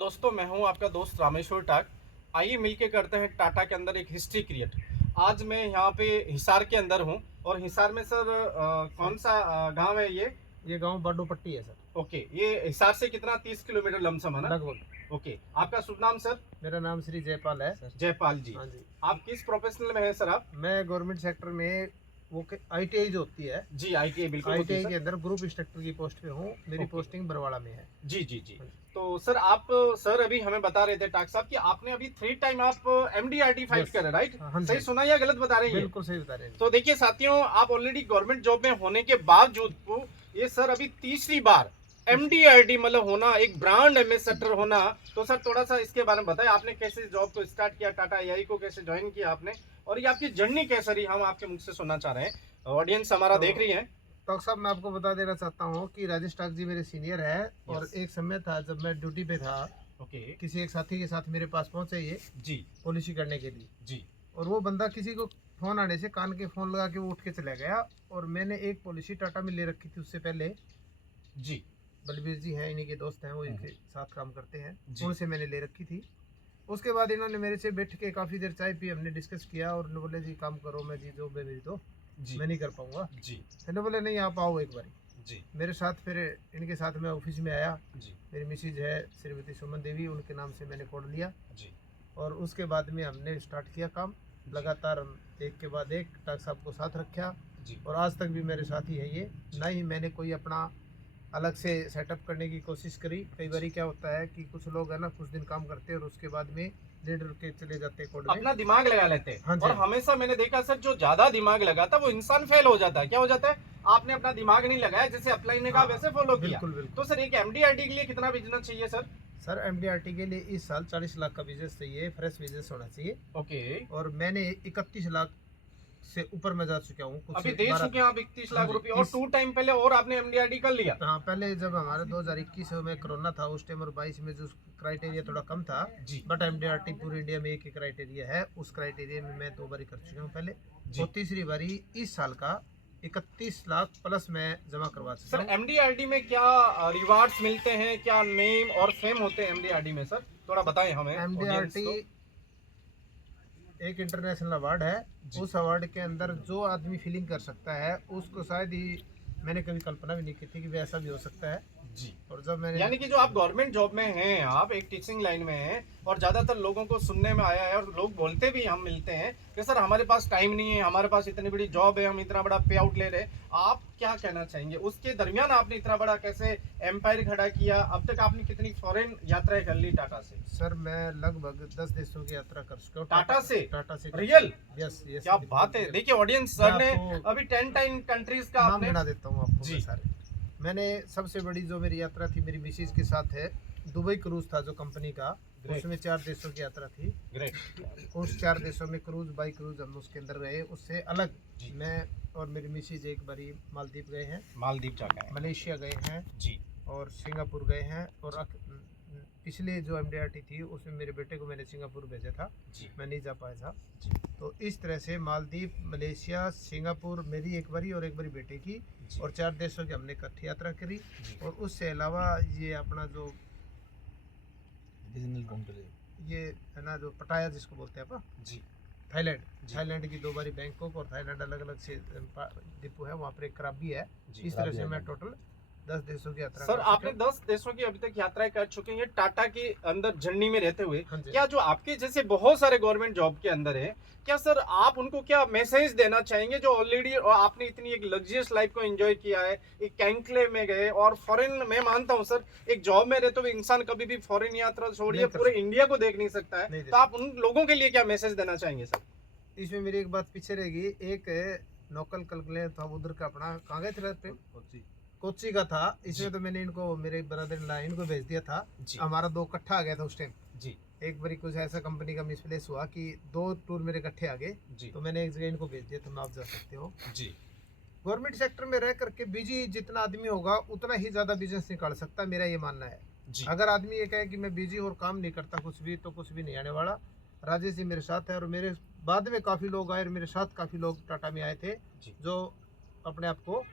दोस्तों मैं हूं आपका दोस्त रामेश्वर टाक। आइए मिलके करते हैं टाटा के अंदर एक हिस्ट्री क्रिएट। आज मैं यहाँ पे हिसार के अंदर हूँ और हिसार में सर कौन सा गांव है ये गांव बाडोपट्टी है सर। ओके, ये हिसार से कितना 30 किलोमीटर लमसम है ना? लगभग। ओके, आपका शुभ नाम सर? मेरा नाम श्री जयपाल है सर। जयपाल जी। हाँ जी। आप किस प्रोफेशनल में हैं सर आप? मैं गवर्नमेंट सेक्टर में वो आईटीआई जो होती है, जी आईटीआई बिल्कुल होती है आईटीआई सर। के अंदर ग्रुप इंस्ट्रक्टर की पोस्ट पे हूँ। मेरी ओके। पोस्टिंग बरवाड़ा में है। जी जी जी। हाँ जी। तो सर आप सर अभी हमें बता रहे थे टाक साहब कि आपने अभी 3 टाइम आप एमडीआरटी फाइट Yes. करे, राइट? हाँ जी। सही सुना या गलत बता रहे हैं? बिल्कुल सही बता रहे हैं। तो देखिए साथियों, आप ऑलरेडी गवर्नमेंट जॉब में होने के बावजूद को ये सर अभी तीसरी बार एमडीआरटी मतलब होना, एक ब्रांड एम्बेसडर होना। तो सर थोड़ा सा इसके बारे में बताएं, आपने कैसे जॉब को स्टार्ट किया, टाटा एआई को कैसे ज्वाइन किया आपने, और ये आपकी जर्नी कैसे रही, हम आपके मुख से सुनना चाह रहे हैं। ऑडियंस हमारा तो देख रही है। डॉक्टर साहब, मैं आपको बता देना चाहता हूँ कि राजेश टाक जी मेरे सीनियर है। और Yes. एक समय था जब मैं ड्यूटी पे था, ओके। किसी एक साथी के साथ मेरे पास पहुंचे ये जी पॉलिसी करने के लिए। जी और वो बंदा किसी को फोन आने से कान के फोन लगा के वो उठ के चला गया। और मैंने एक पॉलिसी टाटा में ले रखी थी उससे पहले। जी बलबीर जी हैं, इन्हीं के दोस्त हैं, वो इनके साथ काम करते हैं। जी। उनसे मैंने ले रखी थी। उसके बाद इन्होंने मेरे से बैठ के काफ़ी देर चाय पी, हमने डिस्कस किया और इन्होंने बोले जी काम करो, मैं जी जॉब है मेरी तो जी मैं नहीं कर पाऊंगा। जी इन्होंने बोले नहीं आप आओ एक बारी जी मेरे साथ। फिर इनके साथ मैं ऑफिस में आया। जी मेरी मिसिज है श्रीमती सुमन देवी, उनके नाम से मैंने कोड लिया। जी और उसके बाद में हमने स्टार्ट किया काम। लगातार हम एक के बाद एक डॉक्टर साहब को साथ रखा। जी। और आज तक भी मेरे साथ ही है ये। ना ही मैंने कोई अपना अलग से सेटअप करने की कोशिश करी। कई बार क्या होता है कि कुछ लोग है ना, कुछ दिन काम करते हैं और उसके बाद में लीडर के चले जाते हैं कोड में। अपना दिमाग लगा लेते हैं। हाँ जी। और हमेशा मैंने देखा सर, जो ज्यादा दिमाग लगाता है वो इंसान फेल हो जाता है। क्या हो जाता है? आपने अपना दिमाग नहीं लगाया, जैसे अपलाइन ने कहा हाँ, वैसे फॉलो किया। बिल्कुल बिल्कुल। तो सर एक एमडीआरटी के लिए कितना बिजनेस चाहिए सर? सर एमडीआरटी के लिए इस साल 40 लाख का बिजनेस चाहिए, फ्रेश बिजनेस होना चाहिए। ओके। और मैंने 31 लाख से ऊपर मैं जा चुका हूँ। अभी दे चुके हैं आप 31 हाँ लाख जी, रुपए, और 2 टाइम पहले और आपने एमडीआरटी कर लिया। हाँ, पहले जब हमारा 2021 में कोरोना था उस टाइम और 22 में जो क्राइटेरिया थोड़ा कम था। जी। बट एमडीआरटी पूरे इंडिया में एक ही क्राइटेरिया है, उस क्राइटेरिया में मैं 2 बारी कर चुका हूँ पहले। जी। और तीसरी बारी इस साल का 31 लाख प्लस मैं जमा करवा चुका सर हूँ। एमडीआरटी में क्या रिवार्ड्स मिलते हैं, क्या नेम और फेम होते हैं एमडीआरटी में सर? थोड़ा बताएं हमें, ऑडियंस एमडीआरटी को। एक इंटरनेशनल अवार्ड है। उस अवार्ड के अंदर जो आदमी फीलिंग कर सकता है उसको शायद ही मैंने कभी कल्पना भी नहीं की थी कि वैसा भी हो सकता है। जी। और जब मैंने यानी कि जो आप गवर्नमेंट जॉब में हैं, आप एक टीचिंग लाइन में हैं, और ज्यादातर लोगों को सुनने में आया है और लोग बोलते भी, हम मिलते हैं कि सर हमारे पास टाइम नहीं है, हमारे पास इतनी बड़ी जॉब है, हम इतना बड़ा पे आउट ले रहे हैं। आप क्या कहना चाहेंगे? उसके दरमियान आपने इतना बड़ा कैसे एम्पायर खड़ा किया? अब तक आपने कितनी फॉरेन यात्राएं कर ली टाटा से? सर मैं लगभग 10 देशों की यात्रा कर चुका हूँ टाटा से? टाटा से रियल? Yes yes. क्या बात है। देखिए ऑडियंस, सर ने आपको अभी 10 टाइम कंट्रीज का नाम आपने। गिना देता हूँ आपको जी। मैं सारे। मैंने सबसे बड़ी जो मेरी यात्रा थी मेरी मिसिज के साथ है, दुबई क्रूज था जो कंपनी का। Great. उसमें 4 देशों की यात्रा थी। ग्रेट। उस 4 देशों में क्रूज बाई क्रूज हम उसके अंदर गए। उससे अलग जी। मैं और मेरी मिसिज एक बारी मालदीव गए हैं, मालदीव जाके आए। मलेशिया गए हैं जी और सिंगापुर गए हैं। और पिछले जो एमडीआरटी थी उसमें मेरे बेटे को मैंने सिंगापुर भेजा था, जी मैं नहीं जा पाया था। जी तो इस तरह से मालदीव, मलेशिया, सिंगापुर मेरी एक बारी और एक बारी बेटे की, जी। और 4 देशों की हमने इकट्ठी यात्रा करी। जी। और उससे अलावा ये अपना जो ये है ना, जो पटाया जिसको बोलते हैं अपन, जी थाईलैंड। जी। थाईलैंड की 2 बारी बैंकॉक और थाईलैंड अलग अलग से डिपो है, वहाँ पर एक कराबी है। जी। इस तरह से मैं टोटल 10 देशों की यात्रा सर कर आपने चुका हूँ। 10 देशों की अभी तक यात्राएं कर चुके हैं टाटा के अंदर जर्नी में रहते हुए। हाँ जी। क्या जो आपके जैसे बहुत सारे गवर्नमेंट जॉब के अंदर है, क्या सर आप उनको क्या मैसेज देना चाहेंगे, जो ऑलरेडी आपने इतनी एक लग्जरियस लाइफ को एंजॉय किया है, एक कैंक्लेव में गए और फॉरेन, मैं मानता हूं सर एक जॉब में रहते हुए इंसान कभी भी फॉरेन यात्रा छोड़िए नहीं कर पूरे सकता। इंडिया को देख नहीं सकता नहीं है, दे तो आप उन लोगों के लिए क्या मैसेज देना चाहेंगे सर? इसमें मेरी एक बात पीछे रहेगी। एक नोकल कलकले था उधर का, अपना कहाँ गए थे रास्ते? कोच्चि का था। इसमें तो मैंने इनको, मेरे ब्रदर इन लॉ इनको भेज दिया था। जी। हमारा 2 इकट्ठा आ गया था उस टाइम। जी एक बारी कुछ ऐसा कंपनी का मिसप्लेस हुआ कि 2 टूर मेरे इकट्ठे आ गए। जी तो मैंने एक जगह इनको भेज दिया, तुम आप जा सकते हो। जी गवर्नमेंट सेक्टर में रह करके बिजी जितना आदमी होगा उतना ही ज्यादा बिजनेस निकाल सकता है, मेरा ये मानना है। जी। अगर आदमी ये कहे कि मैं बिजी और काम नहीं करता कुछ भी, तो कुछ भी नहीं आने वाला। राजेश जी मेरे साथ है और मेरे बाद में काफी लोग आए और मेरे साथ काफी लोग टाटा में आए थे जी। जो अपने आप को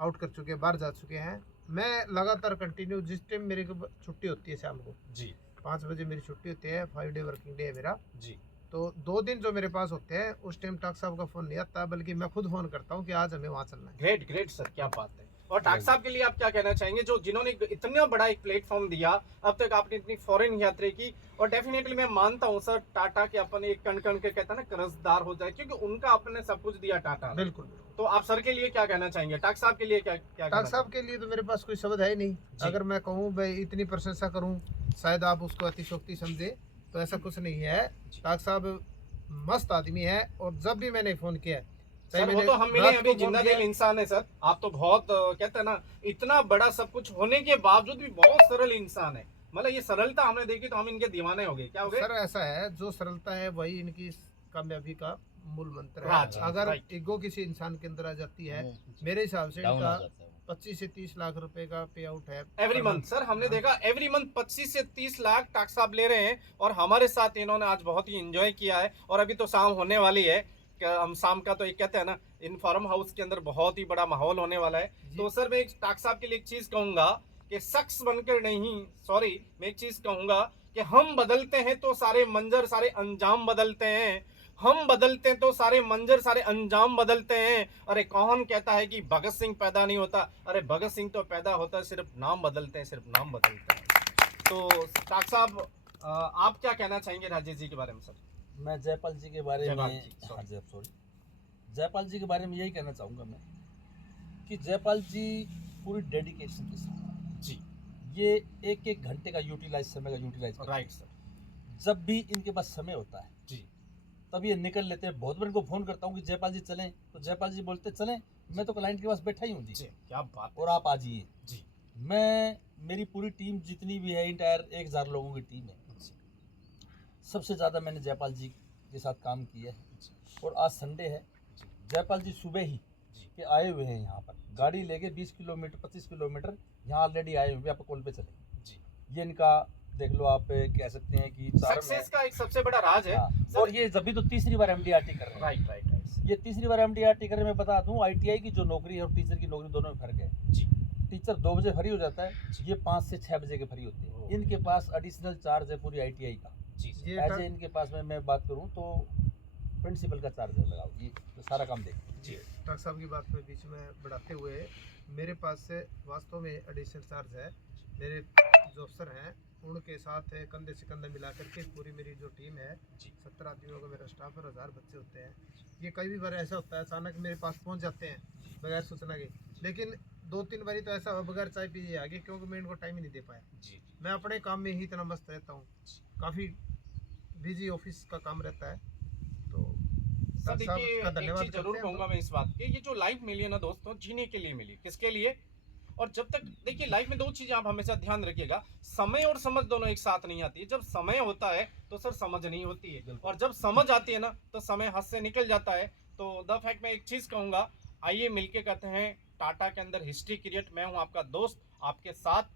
आउट कर चुके हैं, बाहर जा चुके हैं। मैं लगातार कंटिन्यू जिस टाइम मेरे को छुट्टी होती है शाम को जी 5 बजे मेरी छुट्टी होती है, 5 डे वर्किंग डे है मेरा। जी तो 2 दिन जो मेरे पास होते हैं उस टाइम डॉक्टर साहब का फ़ोन नहीं आता, बल्कि मैं खुद फ़ोन करता हूँ कि आज हमें वहाँ चलना है। ग्रेट ग्रेट सर, क्या बात है। और डॉक्टर साहब के लिए आप क्या कहना चाहेंगे, जो जिन्होंने इतना बड़ा एक प्लेटफॉर्म दिया, अब तक आपने इतनी फॉरेन यात्रा की, और डेफिनेटली मैं मानता हूँ सर, टाटा के अपन एक कण कण के कहता है ना कर्जदार हो जाए, क्योंकि उनका अपने सब कुछ दिया टाटा ने। बिल्कुल। तो आप सर के लिए क्या कहना चाहेंगे, डॉक्टर साहब के लिए क्या क्या डॉक्टर साहब के लिए तो मेरे पास कोई शब्द है ही नहीं। जी। अगर मैं कहूँ भाई इतनी प्रशंसा करूँ, शायद आप उसको अतिशयोक्ति समझे, तो ऐसा कुछ नहीं है। डॉक्टर साहब मस्त आदमी है, और जब भी मैंने फ़ोन किया है, चाहे सर वो मैंने तो हम मिले रात अभी, को फ़ोन जिंदा किया दिल है, इंसान है सर। आप तो बहुत कहते हैं ना, इतना बड़ा सब कुछ होने के बावजूद भी बहुत सरल इंसान है। मतलब ये सरलता हमने देखी तो हम इनके दीवाने हो गए। क्या हो गए सर ऐसा है, जो सरलता है वही इनकी कामयाबी का मूल मंत्र राज है। है, अगर राइट। ईगो किसी इंसान के अंदर आ जाती है, मेरे हिसाब से डाउन हो इनका जाता है वो। 25 से 30 लाख रुपए का पे आउट है एवरी पर मंथ सर, हमने हाँ। देखा एवरी मंथ 25 से 30 लाख डॉक्टर साहब ले रहे हैं, और हमारे साथ इन्होंने आज बहुत ही एंजॉय किया है। और अभी तो शाम होने वाली है, हम शाम का तो एक कहते हैं ना, इन फार्म हाउस के अंदर बहुत ही बड़ा माहौल होने वाला है। जी। तो सर मैं एक डॉक्टर साहब के लिए एक चीज कहूंगा कि शख्स बनकर नहीं, सॉरी, मैं एक चीज कहूंगा कि हम बदलते हैं तो सारे मंजर सारे अंजाम बदलते हैं। हम बदलते हैं तो सारे मंजर सारे अंजाम बदलते हैं। अरे कौन कहता है कि भगत सिंह पैदा नहीं होता, अरे भगत सिंह तो पैदा होता है, सिर्फ नाम बदलते हैं, सिर्फ नाम बदलते हैं। तो डॉक्टर साहब आप क्या कहना चाहेंगे राजेश जी के बारे में सर? मैं जयपाल जी के बारे जयपाल में जी, sorry। हाँ सॉरी, जयपाल जी के बारे में यही कहना चाहूँगा मैं कि जयपाल जी पूरी डेडिकेशन के साथ जी ये एक एक घंटे का यूटिलाइज, समय का यूटिलाइज राइट सर। जब भी इनके पास समय होता है जी तब ये निकल लेते हैं। बहुत बार इनको फ़ोन करता हूँ कि जयपाल जी चलें, तो जयपाल जी बोलते चलें, मैं तो क्लाइंट के पास बैठा ही हूँ जी, जी, क्या बात है और आप आ जाइए। जी मेरी पूरी टीम जितनी भी है, इंटायर 1000 लोगों की टीम है, जी सबसे ज़्यादा मैंने जयपाल जी के साथ काम किया है। जी और आज संडे है, जी जयपाल जी सुबह ही जी के आए हुए हैं यहाँ पर, गाड़ी लेके 20 किलोमीटर 25 किलोमीटर यहाँ ऑलरेडी आए हुए हैं। आप कॉल पे चले, जी। ये इनका देख लो, आप कह सकते हैं कि चार्म है। सक्सेस का एक सबसे बड़ा राज है। हाँ, और ये जब तो तीसरी बार MDRT कर रहे हैं। राइट राइट राइट ये तीसरी बार MDRT कर रहे हैं। मैं बता दूं, ITI की जो नौकरी है और टीचर की नौकरी दोनों में फर्क है। जी टीचर 2 बजे फ्री हो जाता है, ये 5 से 6 बजे के फ्री होते हैं। इनके पास एडिशनल चार्ज है पूरी ITI का। जी ये एज ए इनके पास में मैं बात करूं तो प्रिंसिपल का चार्ज है लगाओ, ये तो सारा काम देख। जी डॉक्टर साहब की बात में बीच में बढ़ाते हुए, मेरे पास से वास्तव में एडिशनल चार्ज है। मेरे जो अफसर हैं उनके साथ कंधे से कंधा मिला करके पूरी मेरी जो टीम है, 70 आदमियों का मेरा स्टाफ है, 1000 बच्चे होते हैं। ये कई बार ऐसा होता है अचानक मेरे पास पहुंच जाते हैं बगैर सूचना के, लेकिन 2-3 बारी तो ऐसा हुआ बगैर चाय पिए आ गए, क्योंकि मैं इनको टाइम ही नहीं दे पाया। जी मैं अपने काम में ही इतना मस्त रहता हूँ, काफ़ी बिजी ऑफिस का काम रहता है। तो सर डॉक्टर साहब देखिए, का एक धन्यवाद चीज जरूर करते हैं। कहूंगा मैं इस बात की, ये जो लाइफ मिली है ना दोस्तों, जीने के लिए मिली। किसके लिए? और जब तक देखिए लाइफ में 2 चीजें आप हमेशा ध्यान रखिएगा, समय और समझ दोनों एक साथ नहीं आती है। जब समय होता है तो सर समझ नहीं होती है, और जब समझ आती है ना तो समय हाथ से निकल जाता है। तो द फैक्ट में एक चीज कहूंगा, आइए मिलके कहते हैं टाटा के अंदर हिस्ट्री क्रिएट। मैं हूं आपका दोस्त, आपके साथ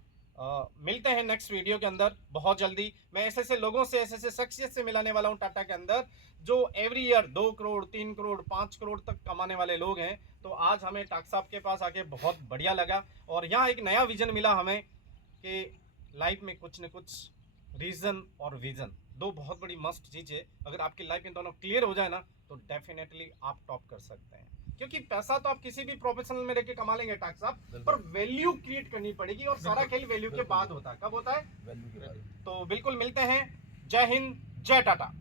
मिलते हैं नेक्स्ट वीडियो के अंदर बहुत जल्दी। मैं ऐसे ऐसे लोगों से, ऐसे ऐसे शख्सियत से मिलाने वाला हूं टाटा के अंदर, जो एवरी ईयर 2 करोड़ 3 करोड़ 5 करोड़ तक कमाने वाले लोग हैं। तो आज हमें डॉक्टर साहब के पास आके बहुत बढ़िया लगा, और यहाँ एक नया विजन मिला हमें कि लाइफ में कुछ न कुछ रीजन और विजन, 2 बहुत बड़ी मस्ट चीज़ है। अगर आपकी लाइफ में दोनों क्लियर हो जाए ना तो डेफिनेटली आप टॉप कर सकते हैं। क्योंकि पैसा तो आप किसी भी प्रोफेशनल में रह के कमा लेंगे डॉक्टर साहब, पर वैल्यू क्रिएट करनी पड़ेगी, और सारा खेल वैल्यू के बाद होता है। कब होता है? वैल्यू के बारे में। तो बिल्कुल मिलते हैं। जय हिंद, जय टाटा।